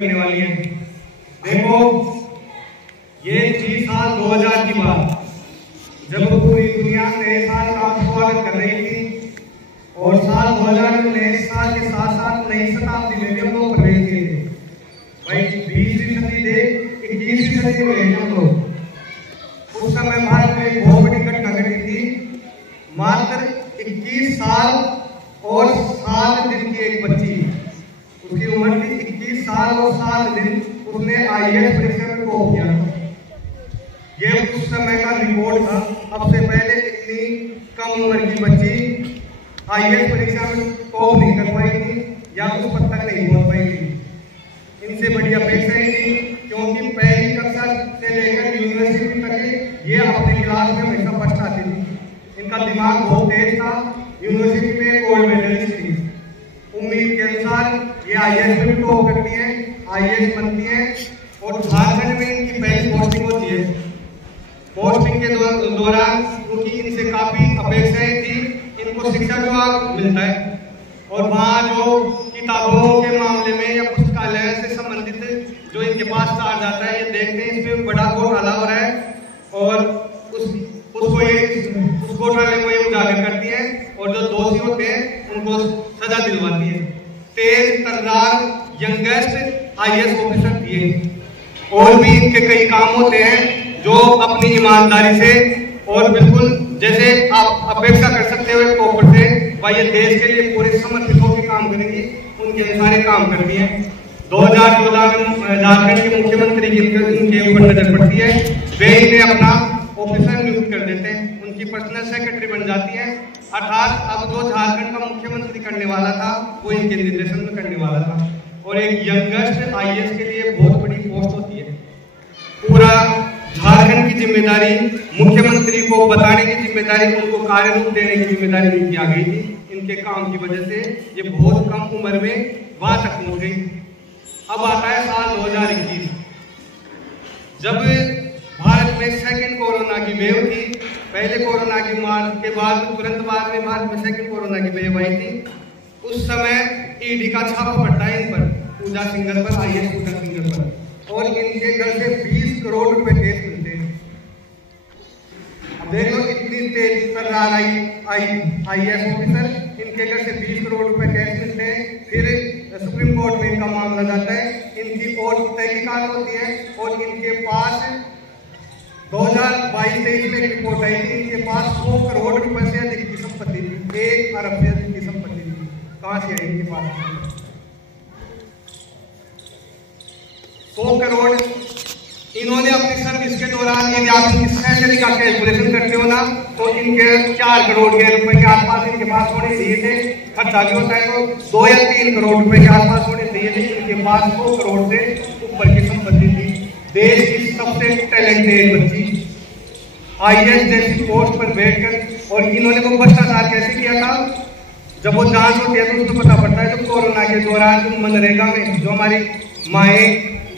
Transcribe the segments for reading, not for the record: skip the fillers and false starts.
करने वाली है। देखो, ये थी साल 2000 की बात, जब पूरी दुनिया नए साल का स्वागत कर रही थी और साल 2000 में नए साल के साथ साथ नई शताब्दी में भी हम लोग प्रवेश किए थे। भाई 20वीं सदी से 21वीं सदी में हम लोग उस समय भारत में एक बहुत बड़ी घटना घटी थी। मात्र 21 साल और 7 दिन की एक बच्ची, उसकी उम्र थी 21 साल और 7 दिन, उसने IAS परीक्षा में टॉप किया। ये उस समय का रिकॉर्ड था। अब से पहले इतनी कम उम्र की बच्ची IAS परीक्षा में टॉप नहीं कर पाई थी या उस पद तक नहीं पहुंच पाई थी। इनसे बड़ी अपेक्षाएं थी, क्योंकि पहली कक्षा से लेकर यूनिवर्सिटी तक ये अपने क्लास में हमेशा फर्स्ट आती थी। इनका दिमाग बहुत तेज था। यूनिवर्सिटी में गोल्ड मेडलिस्ट थी। उम्मीद के अनुसार ये IAS में भी टॉप करती है, IAS बनती है और झारखंड में इनकी पहली पोस्टिंग होती है। पोस्टिंग के दौरान क्योंकि इनसे काफी अपेक्षाएं थी, इनको शिक्षा विभाग मिलता है और वहाँ जो किताबों के मामले में या पुस्तकालय से संबंधित जो इनके पास चार्ज आता है, ये देखते हैं इसमें बड़ा घोटाला हो रहा है और उस घोटाले को ये उजागर करती है और जो दोषी होते हैं उनको सजा दिलवाती है। तेज तर्रार यंगेस्ट IAS ऑफिसर थी। और भी इनके कई काम होते हैं जो अपनी ईमानदारी से और बिल्कुल जैसे आप अपेक्षा कर सकते हो एक टॉपर से, भाई ये देश के लिए पूरे समर्पित होकर काम करेंगी, उनके सारे काम करती है। 2014 में झारखंड के मुख्यमंत्री की उनके ऊपर नजर पड़ती है, वे इन्हें अपना ऑफिसर नियुक्त कर देते हैं, उनकी पर्सनल सेक्रेटरी बन जाती है। अर्थात अब जो झारखंड का मुख्यमंत्री करने वाला था वो इनके निर्देशन में करने वाला था। और एक यंगेस्ट IAS के लिए बहुत बड़ी पोस्ट होती है। पूरा झारखंड की जिम्मेदारी मुख्यमंत्री को बताने की जिम्मेदारी, उनको कार्य रूप देने की जिम्मेदारी इनकी आ गई थी। इनके काम की वजह से ये बहुत कम उम्र में वहां तक पहुंच गई। अब आता है साल 2021, जब भारत में सेकंड कोरोना की वेव थी। पहले कोरोना की मार के बाद तुरंत बाद में भारत में सेकंड कोरोना की वेव आई थी। उस समय ED का छापा पड़ता है इन पर, पूजा सिंघल पर, IAS पूजा सिंघल पर, और इनके घर से 20 करोड़ रुपए केस मिलते हैं। अब देख लो इतनी तेज तर्रार IAS ऑफिसर, इनके घर से 20 करोड़ रुपए केस मिलते हैं। फिर सुप्रीम कोर्ट में इनका मामला जाता है, इनकी और तहकीकात होती है और इनके पास 2022-23 में रिपोर्ट आई थी, इनके पास 100 करोड़ रुपए से अधिक की संपत्ति थी, 1 अरब से अधिक की संपत्ति थी। कहां से आई इनके पास 100 करोड़? इन्होंने अपनी सर्विस के दौरान, यदि आप इनकी सैलरी का कैलकुलेशन करते हो ना, तो इनके 4 करोड़ के रुपए के आसपास इनके पास होने चाहिए थे। खर्चा भी होता है तो 2 या 3 करोड़ रुपए के आसपास होने चाहिए थे। इनके पास 100 करोड़ से ऊपर की संपत्ति थी। देश की सबसे टैलेंटेड बच्ची IAS जैसी पोस्ट पर बैठकर, और इन्होंने वो भ्रष्टाचार कैसे किया था? जब वो जांच होती है तो उसमें पता पड़ता है, जब कोरोना के दौरान जो मनरेगा में जो हमारी माएँ,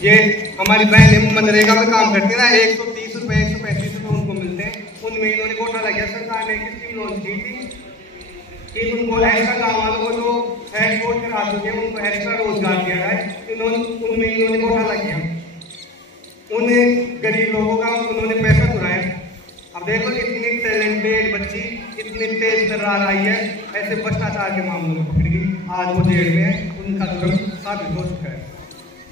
ये हमारी बहनें मनरेगा में काम करती है ना, 130 रुपए 135 रुपए उनको मिलते हैं। उनमें इन्होंने घोटाला किया। सरकार ने एक स्कीम लॉन्च की थी कि उनको एक्स्ट्रा गाँव वालों को जो एक्सपोर्ट करा चुके हैं उनको एक्स्ट्रा रोजगार दिया है। उनमें इन्होंने घोटाला किया, उन्हें गरीब लोगों का उन्होंने पैसा चुराया। अब देखो इतनी टैलेंटेड बच्ची, इतनी तेज तर्रार IAS ऐसे भ्रष्टाचार के मामलों में पकड़ गई। आज वो जेल में है, उनका जुर्म साबित हो चुका है।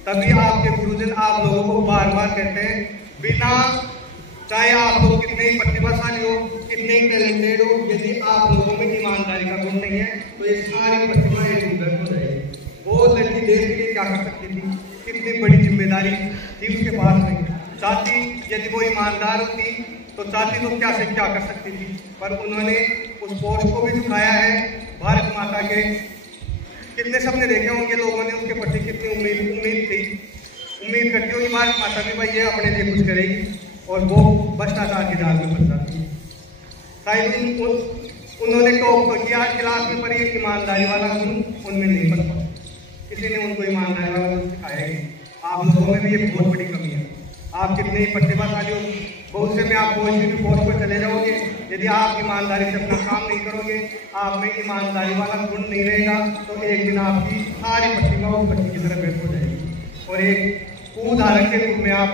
तभी आपके गुरुजन आप लोगों को बार बार कहते हैं, बिना चाहे आप लोग कितने ही प्रतिभाशाली हो, कितने ही टैलेंटेड हो, यदि आप लोगों में ईमानदारी का गुण नहीं है तो ये सारी प्रतिभा व्यर्थ हो जाएगी। वो लड़की देश के लिए क्या कर सकती थी, कितनी बड़ी जिम्मेदारी थी उसके पास नहीं। चाहती यदि वो ईमानदार होती तो चाहती तो क्या से क्या कर सकती थी, पर उन्होंने उस पोस्ट को भी झुकाया है। भारत माता के कितने सपने देखे होंगे लोगों ने उसके प्रति, कितनी उम्मीद थी। उम्मीद करती होगी भारत माता भी भाई ये अपने लिए कुछ करेगी, और वो भ्रष्टाचार के जाल में फंस जाती है। शायद उन्होंने टॉप तो किया क्लास में, पर ये ईमानदारी वाला गुण उनमें नहीं बन पाता। किसी ने उनको ईमानदारी वाला गुण सिखाया ही। आप लोगों में भी ये बहुत बड़ी कमी है। आप कितने ही प्रतिभाशाली हो, बहुत से में आप कोई भी पोस्ट पर चले जाओगे, यदि आप ईमानदारी से अपना काम नहीं करोगे, आप में ईमानदारी वाला गुण नहीं रहेगा, तो एक दिन आपकी सारी प्रतिभा उस बच्ची की तरफ व्यर्थ हो जाएगी। और एक उदाहरण के रूप में आप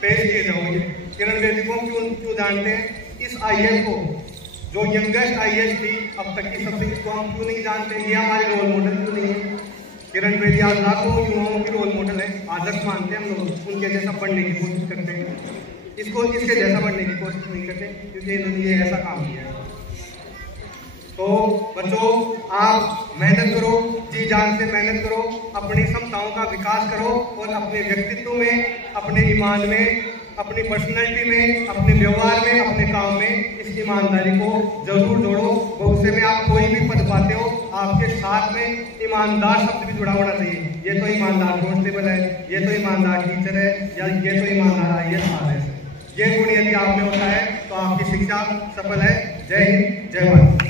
पेश किए जाओगे। किरण बेदी को हम क्यों जानते हैं? इस आईएएस को, जो यंगेस्ट आईएएस थी अब तक की सबसे, इसको हम क्यों नहीं जानते? ये हमारे रोल मॉडल क्यों नहीं है? किरण बेदी आज लाखों युवाओं की रोल मॉडल है, आदर्श मानते हैं हम लोग, उनके जैसा बनने की कोशिश करते हैं, इसके जैसा बनने की कोशिश नहीं करते क्योंकि इन्होंने ये ऐसा काम किया है। तो बच्चों, आप मेहनत करो, जी जान से मेहनत करो, अपनी क्षमताओं का विकास करो और अपने व्यक्तित्व में, अपने ईमान में, अपनी पर्सनैलिटी में, अपने व्यवहार में, अपने काम में इस ईमानदारी को जरूर जोड़ो। भविष्य में आप कोई भी पद पाते हो, आपके साथ में ईमानदार शब्द भी जुड़ा होना चाहिए। ये तो ईमानदार कांस्टेबल है, ये तो ईमानदार टीचर है, या ये तो ईमानदार आईएएस है। ये गुण यदि आप में होता है तो आपकी शिक्षा सफल है। जय हिंद, जय भारत।